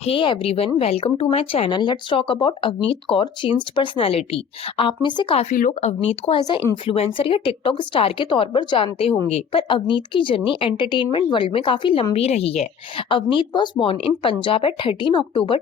Hey everyone, welcome to my channel. Let's talk about Avneet Kaur changed personality. आप में से काफी लोग अवनीत को एज अ इन्फ्लुएंसर या टिकटॉक स्टार के तौर पर जानते होंगे, पर अवनीत की जर्नी एंटरटेनमेंट वर्ल्ड में काफी लंबी रही है। Avneet was born in Punjab at 13 October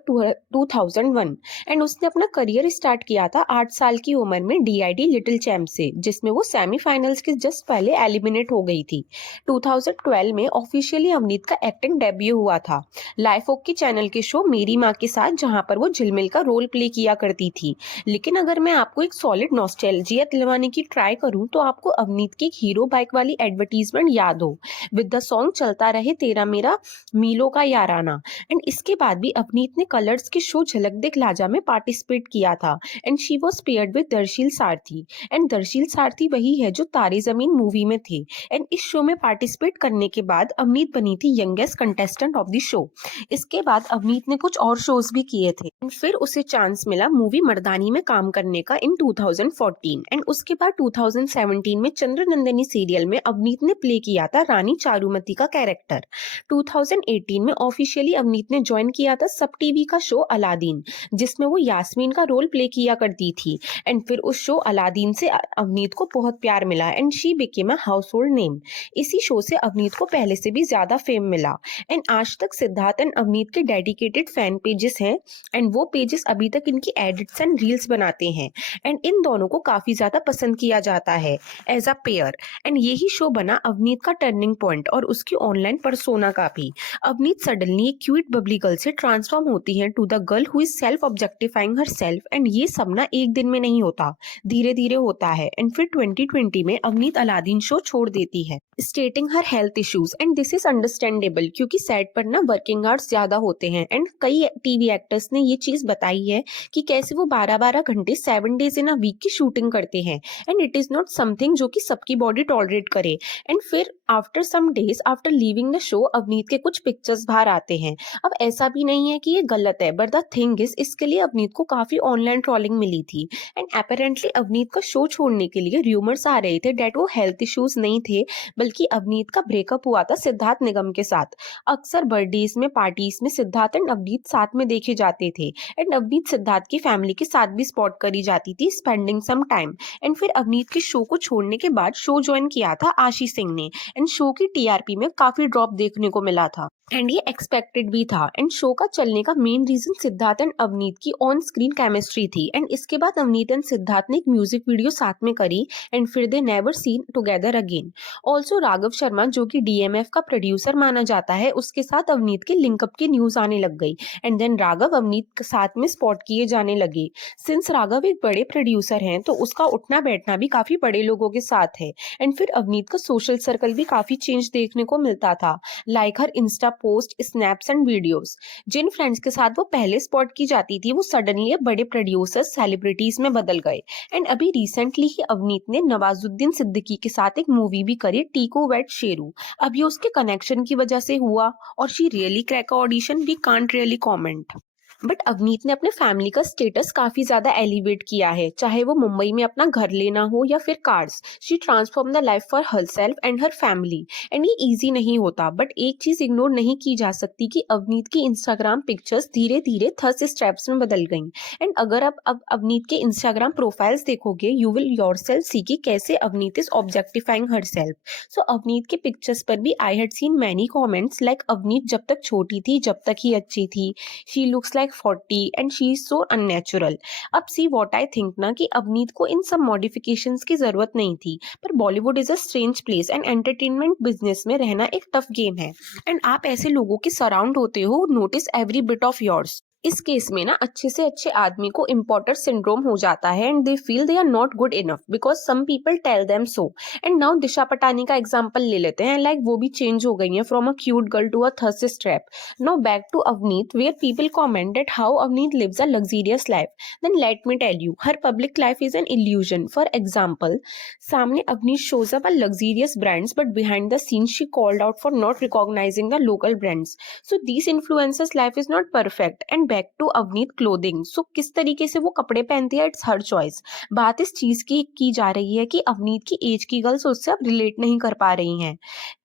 2001 and उसने अपना करियर स्टार्ट किया था 8 साल की उम्र में डीआईडी लिटिल चैम्प से, जिसमें वो सेमीफाइनल्स के जस्ट पहले एलिमिनेट हो गई थी। 2012 में ऑफिशियली अवनीत का एक्टिंग डेब्यू हुआ था लाइफ ओके चैनल के शो मेरी माँ के साथ, जहां पर वो झिलमिल का रोल प्ले किया करती थी। लेकिन अगर मैं आपको एक सॉलिड नॉस्टैल्जिया दिलवाने की ट्राई करूं तो आपको अवनीत की एक हीरो बाइक वाली एडवर्टीजमेंट याद हो, विद द सॉन्ग चलता रहे तेरा मेरा मीलो का याराना। एंड इसके बाद भी अवनीत ने कलर्स के शो झलक दिख लाजा में पार्टिसिपेट किया था and she was paired with Darsheel Sarathi. And Darsheel सारथी वही है जो तारे जमीन मूवी में थे। एंड इस शो में पार्टिसिपेट करने के बाद अवनीत बनी थी youngest contestant of the show. इसके बाद अवनीत ने कुछ और शोज भी किए थे एंड फिर उसे चांस मिला मूवी मर्दानी में काम करने का इन 2014। एंड उसके बाद 2017 में चंद्रनंदिनी सीरियल में अवनीत ने प्ले किया था रानी चारुमती का कैरेक्टर। 2018 में ऑफिशियली अवनीत ने ज्वाइन किया था सब टीवी का शो अलादीन, जिसमें वो यास्मीन का रोल प्ले किया करती थी। एंड फिर उस शो अलादीन से अवनीत को बहुत प्यार मिला and she became a house hold name. इसी शो से अवनीत को पहले से भी ज्यादा फेम मिला। एंड आज तक सिद्धार्थ एंड अवनीत के डेडिकेटेड फैन पेजेस हैं एंड वो पेजेस अभी तक इनकी एडिट्स एंड रील्स बनाते हैं। एंड इन दोनों को काफी ज्यादा पसंद किया जाता है एज अ पेयर। एंड यही शो बना अवनीत का टर्निंग पॉइंट और उसकी ऑनलाइन परसोना का भी। अवनीत सडनली एक क्यूट बबली गर्ल से ट्रांसफॉर्म होती है to the girl who is self objectifying herself. And ये सब ना एक दिन में नहीं होता, धीरे धीरे होता है। एंड फिर 2020 में अवनीत अलादीन शो छोड़ देती है स्टेटिंग हर health issues. And this is understandable क्योंकि सेट पर ना वर्किंग आवर्स ज्यादा होते हैं एंड कई टीवी एक्टर्स ने ये चीज बताई है कि कैसे वो 12-12 घंटे 7 डेज इन अ वीक की शूटिंग करते हैं। And it is not something जो कि सबकी बॉडी टॉलरेट करे। एंड फिर after some days after leaving the show Avneet के कुछ पिक्चर्स बाहर आते हैं। अब ऐसा भी नहीं है कि ये गलत है, बट द थिंग इज इसके लिए अवनीत को काफी ऑनलाइन ट्रोलिंग मिली थी। एंड अपेरेंटली अवनीत का शो छोड़ने के लिए र्यूमर्स आ रहे थे डेट वो हेल्थ इश्यूज नहीं थे, बल्कि अवनीत का ब्रेकअप हुआ था सिद्धार्थ निगम के साथ। अक्सर बर्थडेज में पार्टीज में सिद्धार्थ एंड अवनीत साथ में देखे जाते थे एंड अवनीत सिद्धार्थ की फैमिली के साथ भी स्पॉट करी जाती थी स्पेंडिंग सम टाइम। एंड फिर अवनीत के शो को छोड़ने के बाद शो ज्वाइन किया था आशीष सिंह ने एंड शो की टीआरपी में काफी ड्रॉप देखने को मिला था एंड ये एक्सपेक्टेड भी था। एंड शो का चलने का main reason Siddharth and Avneet की ऑन स्क्रीन केमिस्ट्री थी। एंड इसके बाद अवनीत एंड सिद्धार्थ ने एक म्यूजिक वीडियो साथ में करी एंड फिर they never seen together again. Also Raghav Sharma जो कि डीएमएफ का प्रोड्यूसर माना जाता है, उसके साथ अवनीत के लिंकअप की न्यूज आने लग गई एंड देन राघव अवनीत के साथ में स्पॉट किए जाने लगे। सिंस राघव एक बड़े प्रोड्यूसर हैं तो उसका उठना बैठना भी काफी बड़े लोगों के साथ है। एंड फिर अवनीत का सोशल सर्कल भी काफी चेंज देखने को मिलता था, लाइक हर insta post, snaps and videos. जिन फ्रेंड्स के साथ वो पहले स्पॉट की जाती थी वो सडनली बड़े प्रोड्यूसर्स सेलिब्रिटीज में बदल गए। एंड अभी रिसेंटली ही अवनीत ने नवाजुद्दीन सिद्दीकी के साथ एक मूवी भी करी, टीकू वेट शेरू। अब ये उसके कनेक्शन की वजह से हुआ और she really crack audition, we can't really comment. But Avneet ने अपने फैमिली का स्टेटस काफी ज्यादा एलिवेट किया है, चाहे वो मुंबई में अपना घर लेना हो या फिर cars. She transform the life for herself and her family. And ये इजी नहीं होता, बट एक चीज इग्नोर नहीं की जा सकती कि अवनीत की इंस्टाग्राम पिक्चर्स धीरे धीरे थर्स्ट स्टेप्स में बदल गई। एंड अगर आप अब अवनीत के इंस्टाग्राम प्रोफाइल्स देखोगे, यू विल योरसेल्फ सी कि कैसे अवनीत इज ऑब्जेक्टिफाइंग हरसेल्फ। सो अवनीत के पिक्चर्स पर भी I had seen many comments like Avneet जब तक छोटी थी जब तक ही अच्छी थी, she looks like 40 and she is so unnatural। अब सी व्हाट आई थिंक ना कि अवनीत को इन सब मॉडिफिकेशंस की जरूरत नहीं थी, पर Bollywood is a strange place and entertainment business में रहना एक टफ गेम है। एंड आप ऐसे लोगों के सराउंड होते हो notice every bit of yours. इस केस में ना अच्छे से अच्छे आदमी को इम्पोर्टर सिंड्रोम हो जाता है and they feel they are not good enough because some people tell them so. And now Disha Patani का एग्जांपल ले लेते हैं, लाइक वो भी चेंज हो गई है from a cute girl to a thirst trap. Now back to Avneet where people commented how Avneet lives a luxurious life. Then let me tell you her public life is an illusion. For example, सामने Avneet shows up a luxurious brands but behind the scenes she called out for not recognizing the local brands. So these influencers life is not perfect and back to Avneet clothing. So किस तरीके से वो कपड़े पहनती है, it's her choice. बात इस चीज की जा रही है कि अवनीत की एज की गर्ल्स उससे अब रिलेट नहीं कर पा रही हैं,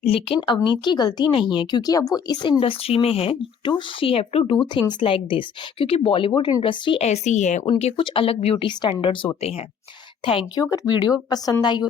लेकिन अवनीत की गलती नहीं है क्योंकि अब वो इस इंडस्ट्री में है। To she have to do things like this, क्योंकि बॉलीवुड इंडस्ट्री ऐसी है, उनके कुछ अलग ब्यूटी स्टैंडर्ड्स होते हैं। Thank you. अगर वीडियो पसंद आई हो